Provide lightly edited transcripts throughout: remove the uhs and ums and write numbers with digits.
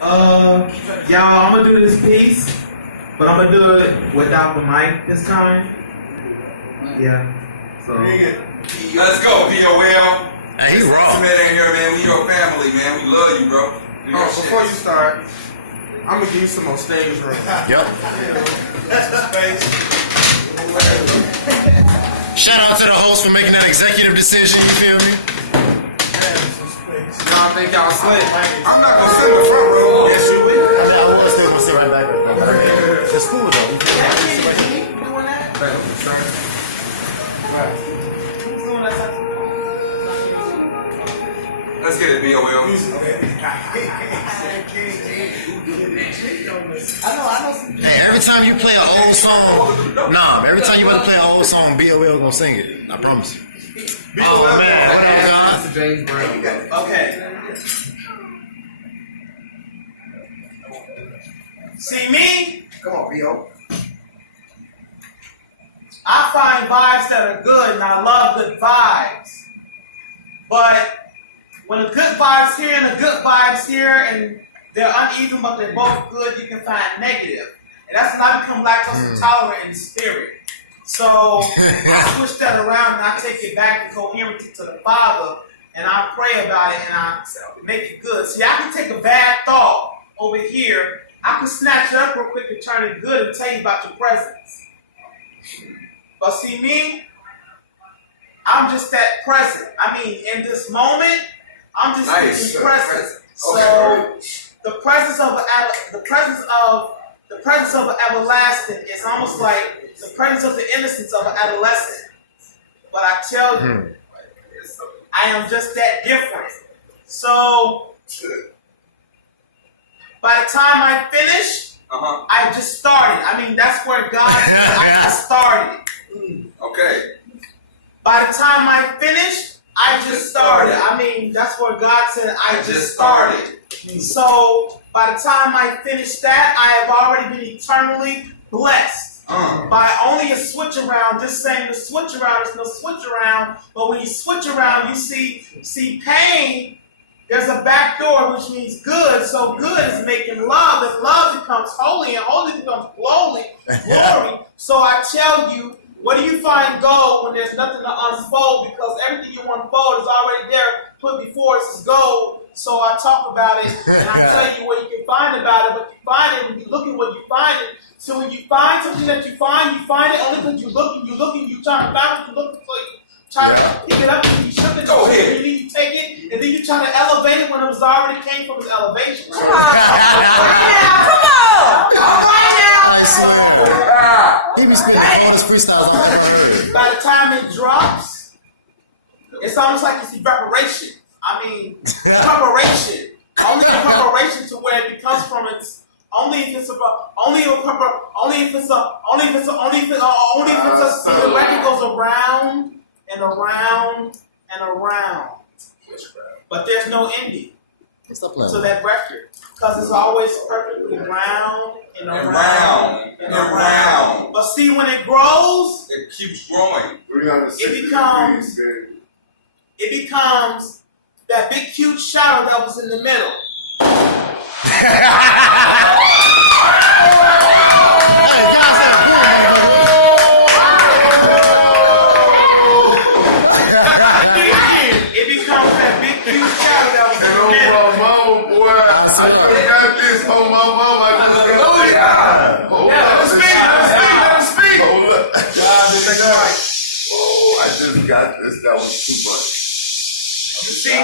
Y'all, I'm gonna do this piece, but I'm gonna do it without the mic this time. Yeah. So. Let's go, POL. Hey, you wrong. Man in here, man. We your family, man. We love you, bro. Before you start, I'm gonna give you some more stage room. Yep. Space. Shout out to the host for making that executive decision, you feel me? Y'all think y'all slick? I'm not gonna sit in the front row. Yes, you will. I was still gonna sit right back there. It's cool though. You feel me? Let's get it, BOL. I know. Hey, every time you play a whole song, every time you about to play a whole song, BOL gonna sing it. I promise you. Oh man, James Brown. Okay. See me? Come on, B.O. I find vibes that are good, and I love good vibes. But when a good vibe's here and a good vibe's here, and they're uneven, but they're both good, you can find negative. And that's when I become lactose intolerant in spirit. So I switch that around and I take it back in coherency to the Father, and I pray about it and I make it good. See, I can take a bad thought over here, I can snatch it up real quick and turn it good and tell you about your presence. But see me, I'm just that present. I mean, in this moment, I'm just being present. So the presence of the everlasting is almost like the presence of the innocence of an adolescent. But I tell you, I am just that different. So by the time I finish, I just started. I mean, that's where God I started. Okay. By the time I finished, I just started. I mean, that's where God said I just started. So by the time I finish that, I have already been eternally blessed. By only a switch around, just saying the switch around, there's no switch around. But when you switch around, you see pain. There's a back door, which means good. So good is making love, and love becomes holy, and holy becomes glory. So I tell you, where do you find gold when there's nothing to unfold? Because everything you unfold is already there, put before us as gold. So I talk about it, and I tell you where you can find about it. But you find it when you look at what you find it. So when you find something that you find it only because you're looking, you try to find what you're looking for. You try to pick it up, and you shook it, Go ahead. and then you take it, and then you try to elevate it when it was already came from its elevation. Come on. He be spinning all his freestyles. By the time it drops, it's almost like it's evaporation. I mean, preparation. Only the preparation to where it becomes from its. Only if the record goes around and around and around. But there's no ending to that record. Because it's always perfectly round and around and around. But see, when it grows, it keeps growing. It becomes that big cute shadow that was in the middle. It becomes that big cute shadow that was in the middle. I just got this. That was too much. You see?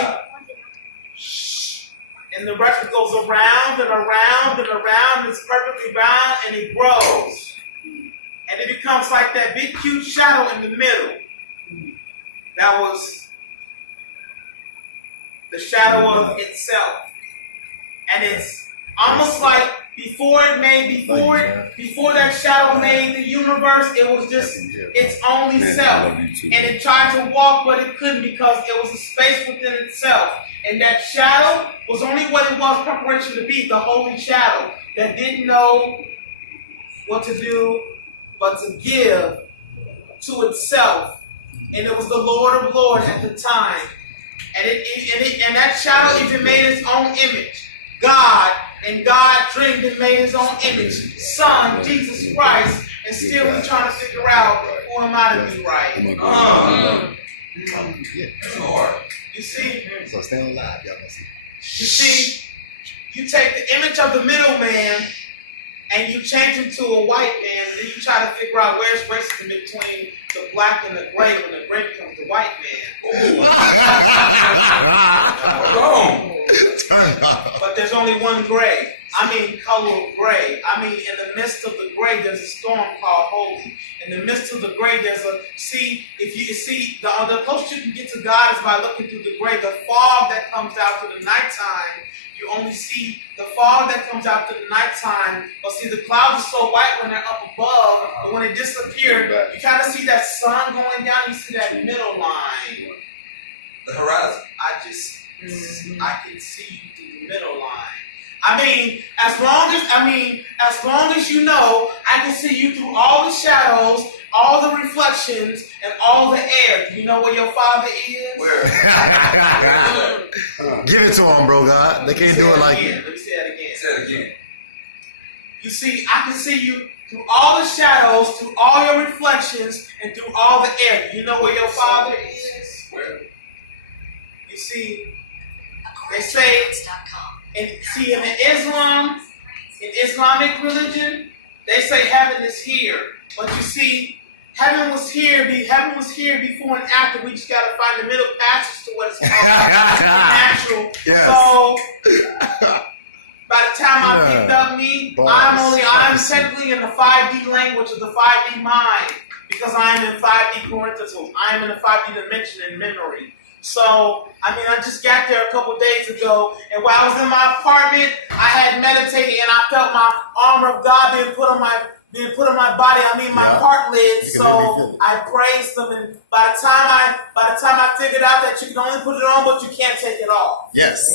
And the record goes around and around and around. It's perfectly round and it grows. And it becomes like that big cute shadow in the middle. That was the shadow of itself. And it's almost like before that shadow made the universe, it was just its only self. And it tried to walk, but it couldn't because it was a space within itself. And that shadow was only what it was preparation to be, the holy shadow that didn't know what to do but to give to itself. And it was the Lord of Lords at the time. And that shadow even made its own image, God, And God dreamed and made his own image, Son, Jesus Christ, and still we trying to figure out who am I to be right. You see? So stay on live, y'all gonna see. You see, you take the image of the middleman and you change it to a white man, and then you try to figure out where's racism between the black and the gray when the gray becomes the white man. But there's only one gray. I mean, color of gray. I mean, in the midst of the gray, there's a storm called holy. In the midst of the gray, there's a the closest you can get to God is by looking through the gray. The fog that comes out to the nighttime, you only see the fog that comes out to the nighttime. But see, the clouds are so white when they're up above, but when it disappeared, you kind of see that sun going down. You see that middle line. The horizon. I can see you through the middle line. I mean, as long as you know, I can see you through all the shadows, all the reflections, and all the air. Do you know where your Father is? Where? Give it to them, bro, God. They can't do it like you. Let me say that again. Say it again. You see, I can see you through all the shadows, through all your reflections, and through all the air. Do you know where your Father is? Where? You see, they say, in Islamic religion, they say heaven is here. But you see, heaven was here before and after. We just gotta find the middle passage to what it's called. Natural. Yes. So by the time I picked up I'm technically in the 5D language of the 5D mind, because I am in 5D parentheses. I am in the 5D dimension in memory. So, I just got there a couple days ago, and while I was in my apartment, I had meditated, and I felt my armor of God being put on my body. My cartilage. So I praised Him, and by the time I figured out that you can only put it on, but you can't take it off. Yes.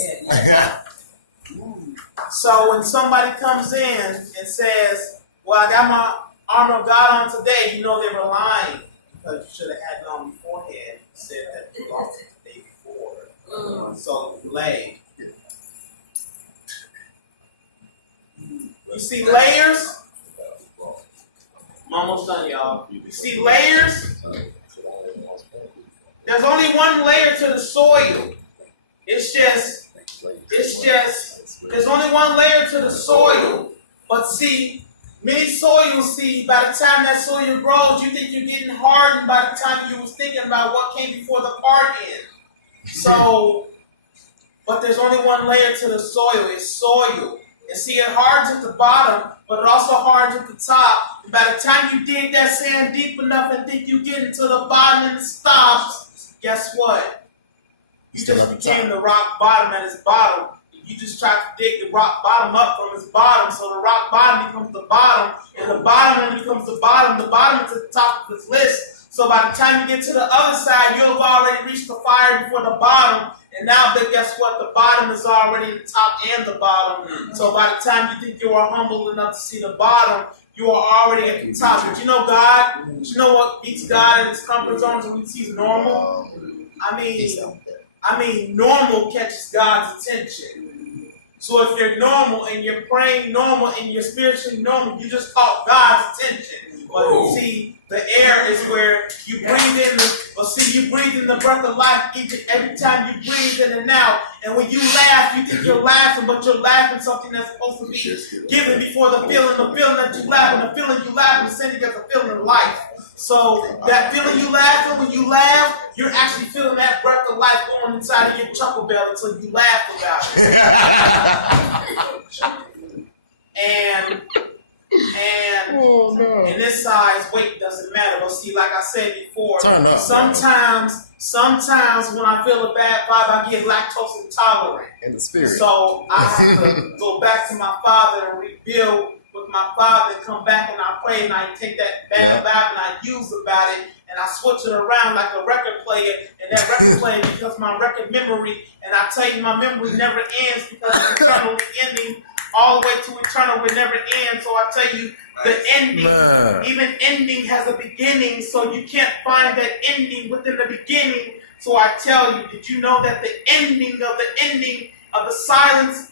So when somebody comes in and says, "Well, I got my armor of God on today," you know they were lying, because you should have had it on beforehand. You said that you lost it the day before. So delay. You see layers? I'm almost done, y'all. You see layers? There's only one layer to the soil. There's only one layer to the soil. But see, many soils, by the time that soil grows, you think you're getting hardened by the time you was thinking about what came before the parting. So, but there's only one layer to the soil. It's soil. And see, it hardens at the bottom, but it also hardens at the top. And by the time you dig that sand deep enough and think you get into the bottom and it stops, guess what? You just became the rock bottom at its bottom. You just try to dig the rock bottom up from its bottom, so the rock bottom becomes the bottom, and the bottom only becomes the bottom is at the top of this list. So by the time you get to the other side, you'll have already reached the fire before the bottom. And now, guess what? The bottom is already the top and the bottom. So by the time you think you are humble enough to see the bottom, you are already at the top. But you know God? You know what beats God in His comfort zones when He sees normal? Normal catches God's attention. So if you're normal and you're praying normal and you're spiritually normal, you just caught God's attention. But see, the air is where you breathe in you breathe in the breath of life every time you breathe in and out. And when you laugh, you think you're laughing, but you're laughing something that's supposed to be given before the feeling that you laugh. And the feeling you laugh is sending as a feeling of life. So that feeling you laugh, when you laugh, you're actually feeling that breath of life going inside of your chuckle bell until you laugh about it. And in this size, weight doesn't matter. But see, like I said before, sometimes when I feel a bad vibe, I get lactose intolerant. In the spirit. So I have to go back to my Father and rebuild with my Father and come back and I pray and I take that bad vibe and I use about it and I switch it around like a record player, and that record player becomes my record memory, and I tell you my memory never ends because it's eternal ending all the way to eternal will never end. So I tell you, the ending, even ending has a beginning, so you can't find that ending within the beginning. So I tell you, did you know that the ending of the silence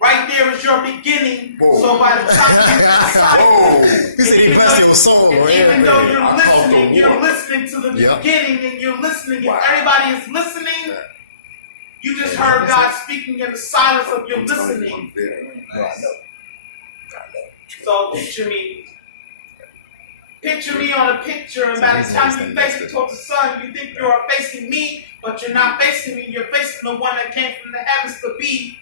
Right there is your beginning. Whoa. So by the time you decide, He said he blessed your soul. and Yeah, even though man. you're listening to the Yeah. beginning, and you're listening, Wow. if everybody is listening, you just heard God speaking in the silence of your listening. So picture me on a picture, and by the time you face it towards the sun, you think you're facing me, but you're not facing me. You're facing the one that came from the heavens to be.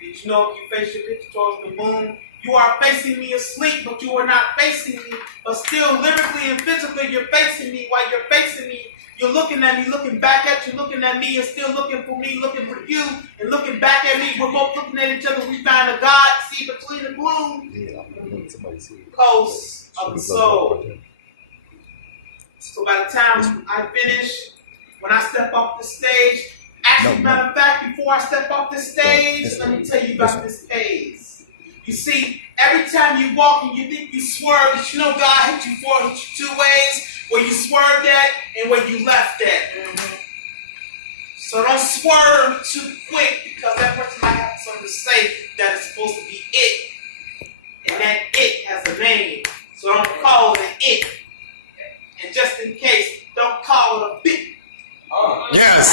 Did you know if you face your picture towards the moon, you are facing me asleep, but you are not facing me. But still, lyrically and physically, you're facing me. While you're facing me, you're looking at me, looking back at you, looking at me, and still looking for me, looking for you, and looking back at me. We're both looking at each other. We find a God, see between the gloom, coast of the soul. So by the time I finish, when I step off the stage, actually, matter of fact, before I step off the stage, let me tell you about this phase. You see, every time you walk and you think you swerve, you know God hit you 2 ways, where you swerved at and where you left at. So don't swerve too quick, because that person might have something to say that is supposed to be it. And that it has a name. So don't call it it. And just in case, don't call it a bit. Yes.